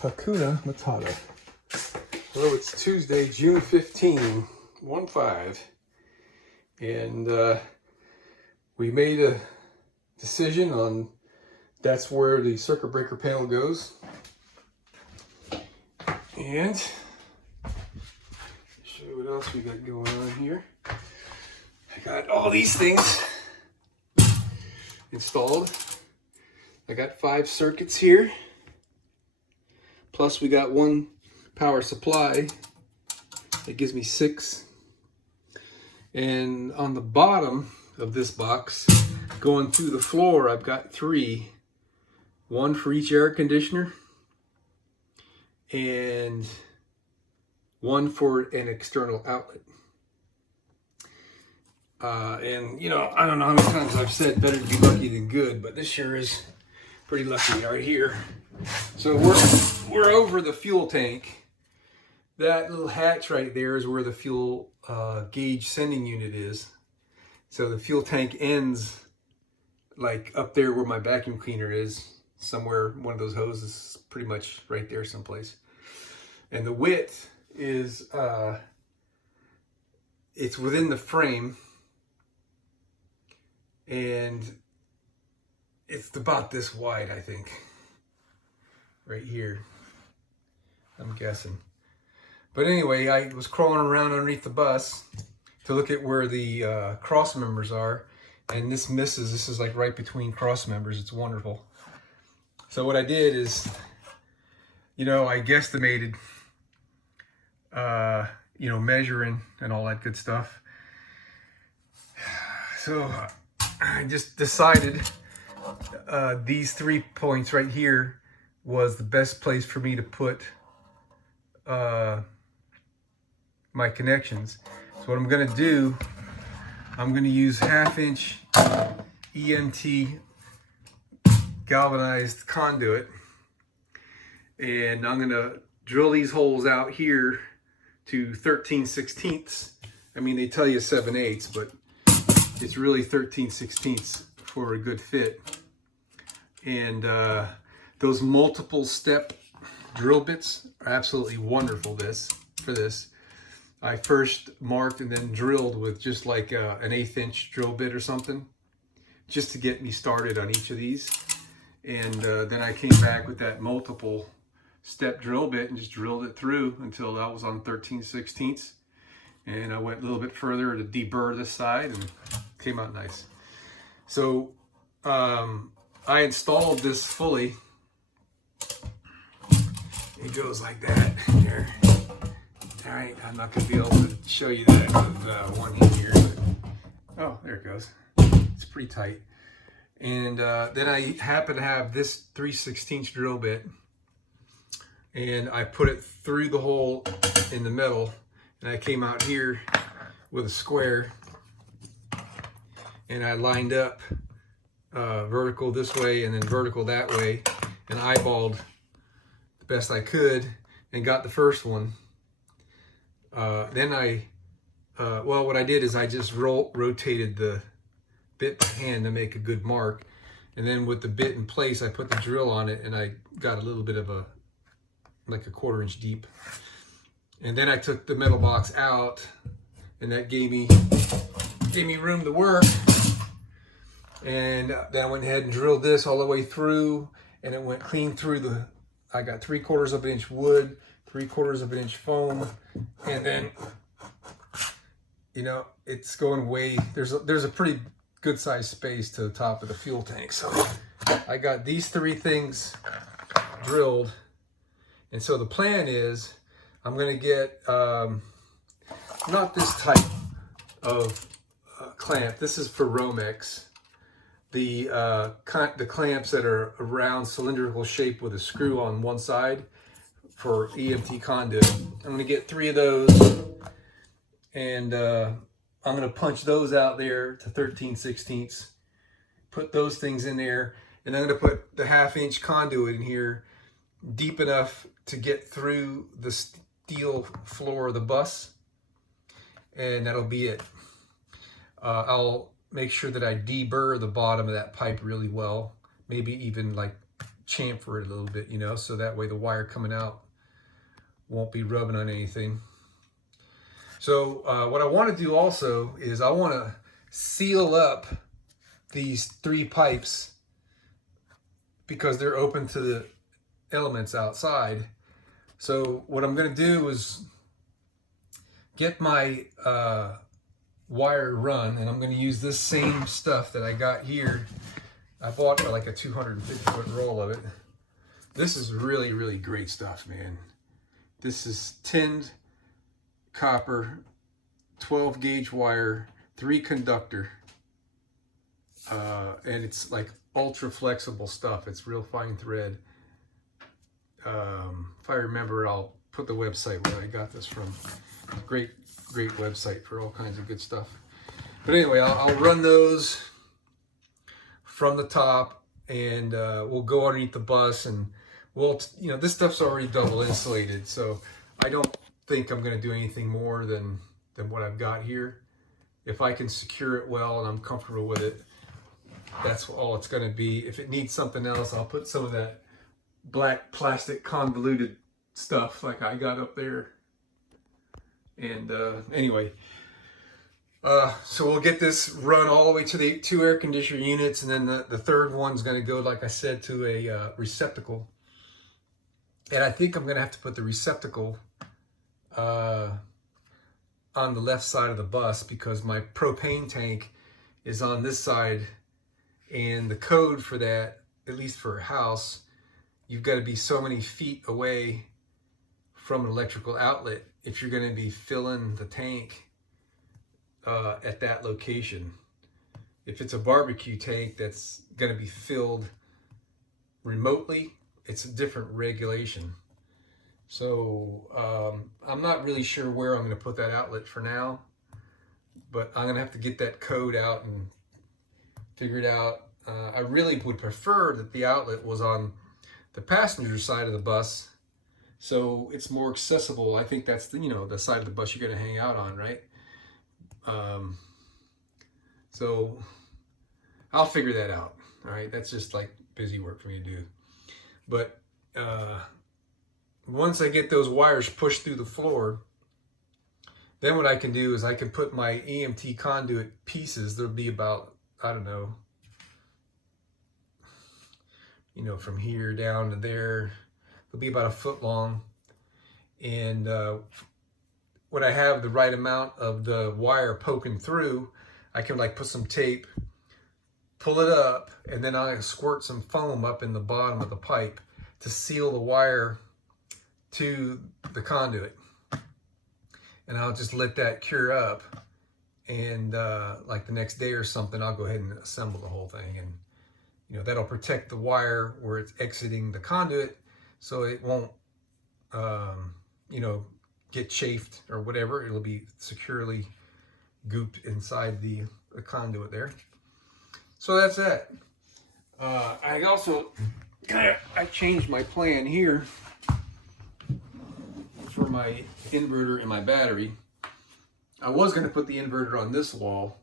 Hakuna Matata. Well, it's Tuesday, June 15, 1/5, and we made a decision on that's where the circuit breaker panel goes. And show you what else we got going on here. I got all these things installed. I got 5 circuits here. Plus we got 1 power supply that gives me 6. And on the bottom of this box, going through the floor, I've got 3. 1 for each air conditioner and 1 for an external outlet. And you know, I don't know how many times I've said better to be lucky than good, but this sure is pretty lucky right here. So we're over the fuel tank. That little hatch right there is where the fuel gauge sending unit is. So the fuel tank ends like up there where my vacuum cleaner is, somewhere. One of those hoses pretty much right there someplace. And the width is it's within the frame, and it's about this wide, I think, right here, I'm guessing. But anyway, I was crawling around underneath the bus to look at where the cross members are, and this misses. This is like right between cross members. It's wonderful. So what I did is, you know, I guesstimated, you know, measuring and all that good stuff. So I just decided these 3 points right here was the best place for me to put my connections. So what I'm gonna do, I'm gonna use 1/2-inch EMT galvanized conduit, and I'm gonna drill these holes out here to 13/16. I mean, they tell you 7/8, but it's really 13/16 for a good fit. And those multiple step drill bits are absolutely wonderful for this. I first marked and then drilled with just like an 1/8-inch drill bit or something, just to get me started on each of these. And then I came back with that multiple step drill bit and just drilled it through until that was on 13/16. And I went a little bit further to deburr this side, and came out nice. So I installed this fully. It goes like that here. All right, I'm not gonna be able to show you that with one in here, but oh, there it goes. It's pretty tight. And then I happen to have this 3/16 drill bit, and I put it through the hole in the middle, and I came out here with a square, and I lined up vertical this way and then vertical that way, and eyeballed the best I could and got the first one. Then well, what I did is I just rotated the bit by hand to make a good mark, and then with the bit in place, I put the drill on it, and I got a little bit of like a 1/4 inch deep. And then I took the metal box out, and that gave me room to work. And then I went ahead and drilled this all the way through, and it went clean through I got 3/4 of an inch wood, 3/4 of an inch foam, and then, you know, it's going way, there's a pretty good sized space to the top of the fuel tank. So I got these 3 things drilled, and so the plan is I'm going to get not this type of clamp. This is for Romex. The clamps that are around cylindrical shape with a screw on one side for EMT conduit. I'm going to get 3 of those, and I'm going to punch those out there to 13/16, put those things in there, and I'm going to put the 1/2-inch conduit in here deep enough to get through the steel floor of the bus, and that'll be it. I'll make sure that I deburr the bottom of that pipe really well, maybe even like chamfer it a little bit, you know, so that way the wire coming out won't be rubbing on anything. So what I want to do also is I want to seal up these 3 pipes because they're open to the elements outside. So what I'm going to do is get my wire run, and I'm going to use this same stuff that I got here. I bought like a 250-foot roll of it. This is really, really great stuff, man. This is tinned copper, 12 gauge wire, 3 conductor, and it's like ultra flexible stuff. It's real fine thread. If I remember, I'll put the website where I got this from. Great website for all kinds of good stuff. But anyway, I'll run those from the top, and we'll go underneath the bus, and we'll, you know, this stuff's already double insulated, so I don't think I'm going to do anything more than what I've got here. If I can secure it well and I'm comfortable with it, that's all it's going to be. If it needs something else, I'll put some of that black plastic convoluted stuff like I got up there. And anyway, so we'll get this run all the way to the 2 air conditioner units, and then the third one's going to go, like I said, to a receptacle. And I think I'm going to have to put the receptacle on the left side of the bus because my propane tank is on this side, and the code for that, at least for a house, you've got to be so many feet away from an electrical outlet if you're going to be filling the tank at that location. If it's a barbecue tank that's going to be filled remotely, it's a different regulation. So I'm not really sure where I'm going to put that outlet for now, but I'm going to have to get that code out and figure it out. I really would prefer that the outlet was on the passenger side of the bus, so it's more accessible. I think that's the, you know, the side of the bus you're going to hang out on, right? So I'll figure that out. All right, that's just like busy work for me to do. But once I get those wires pushed through the floor, then what I can do is I can put my EMT conduit pieces. There'll be about, I don't know, you know, from here down to there, they'll be about a foot long. And when I have the right amount of the wire poking through, I can like put some tape, pull it up, and then I'll squirt some foam up in the bottom of the pipe to seal the wire to the conduit. And I'll just let that cure up, and like the next day or something, I'll go ahead and assemble the whole thing. And you know, that'll protect the wire where it's exiting the conduit, so it won't you know, get chafed or whatever. It'll be securely gooped inside the conduit there. So that's that. I also I changed my plan here for my inverter and my battery. I was going to put the inverter on this wall,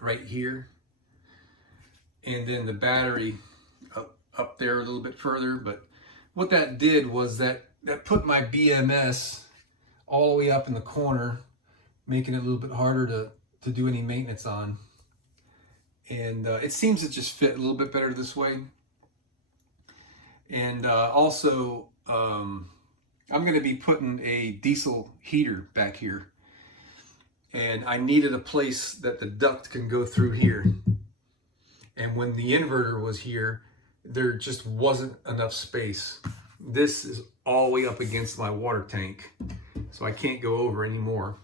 right here, and then the battery up there a little bit further. But what that did was that put my BMS all the way up in the corner, making it a little bit harder to do any maintenance on. And it seems to just fit a little bit better this way. And also, I'm going to be putting a diesel heater back here. And I needed a place that the duct can go through here. And when the inverter was here, there just wasn't enough space. This is all the way up against my water tank, so I can't go over anymore.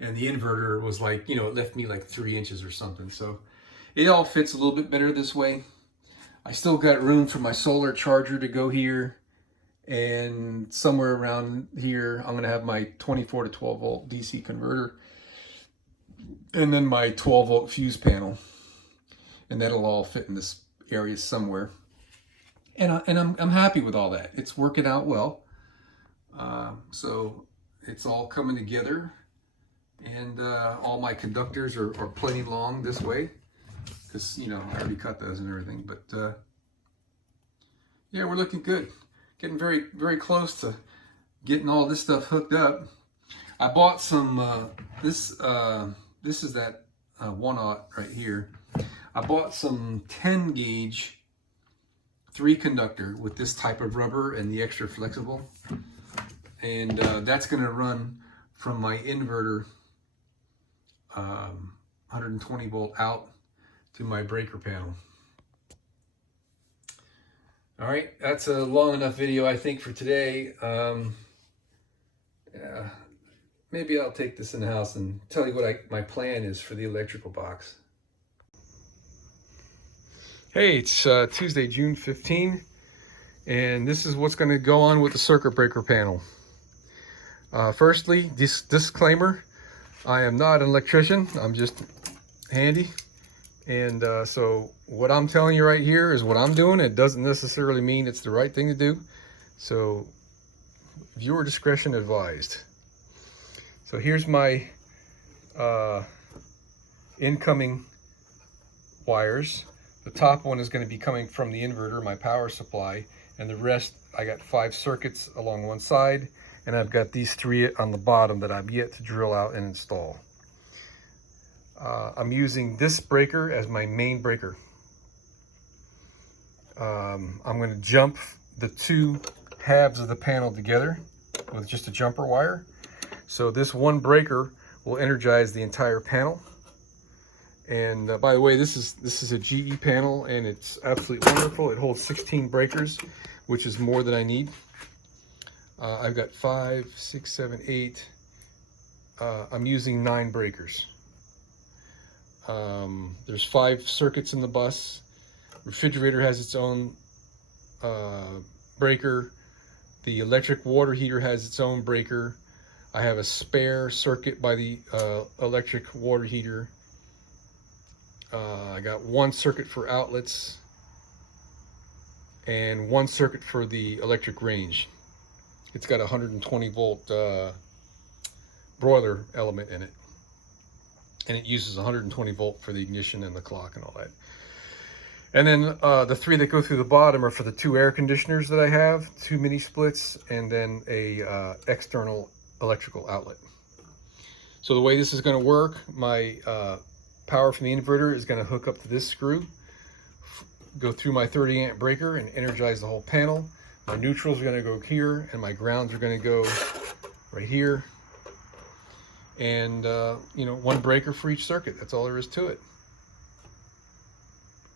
And the inverter was like, you know, it left me like 3 inches or something. So it all fits a little bit better this way. I still got room for my solar charger to go here. And somewhere around here, I'm going to have my 24 to 12 volt DC converter. And then my 12 volt fuse panel. And that'll all fit in this area somewhere. And I'm happy with all that. It's working out well. So it's all coming together. And all my conductors are plenty long this way. because, you know, I already cut those and everything. But yeah, we're looking good. Getting very, very close to getting all this stuff hooked up. I bought some, this is that 1/0 right here. I bought some 10 gauge 3 conductor with this type of rubber and the extra flexible. And that's going to run from my inverter 120 volt out to my breaker panel. All right, that's a long enough video, I think, for today. Yeah, maybe I'll take this in the house and tell you what my plan is for the electrical box. Hey, it's Tuesday, June 15, and this is what's going to go on with the circuit breaker panel. Firstly, this disclaimer, I am not an electrician, I'm just handy. And so what I'm telling you right here is what I'm doing. It doesn't necessarily mean it's the right thing to do. So viewer discretion advised. So here's my incoming wires. The top one is going to be coming from the inverter, my power supply, and the rest, I got 5 circuits along one side, and I've got these 3 on the bottom that I've yet to drill out and install. I'm using this breaker as my main breaker. I'm going to jump the 2 halves of the panel together with just a jumper wire. So this one breaker will energize the entire panel. And by the way, this is a GE panel, and it's absolutely wonderful. It holds 16 breakers, which is more than I need. I've got 5, 6, 7, 8. I'm using 9 breakers. There's 5 circuits in the bus. Refrigerator has its own breaker. The electric water heater has its own breaker. I have a spare circuit by the electric water heater. I got 1 circuit for outlets and 1 circuit for the electric range. It's got a 120 volt broiler element in it, and it uses 120 volt for the ignition and the clock and all that. And then the 3 that go through the bottom are for the 2 air conditioners that I have, 2 mini splits, and then a external electrical outlet. So the way this is going to work, my power from the inverter is going to hook up to this screw, go through my 30 amp breaker and energize the whole panel. My neutrals are going to go here, and my grounds are going to go right here. And you know, 1 breaker for each circuit. That's all there is to it.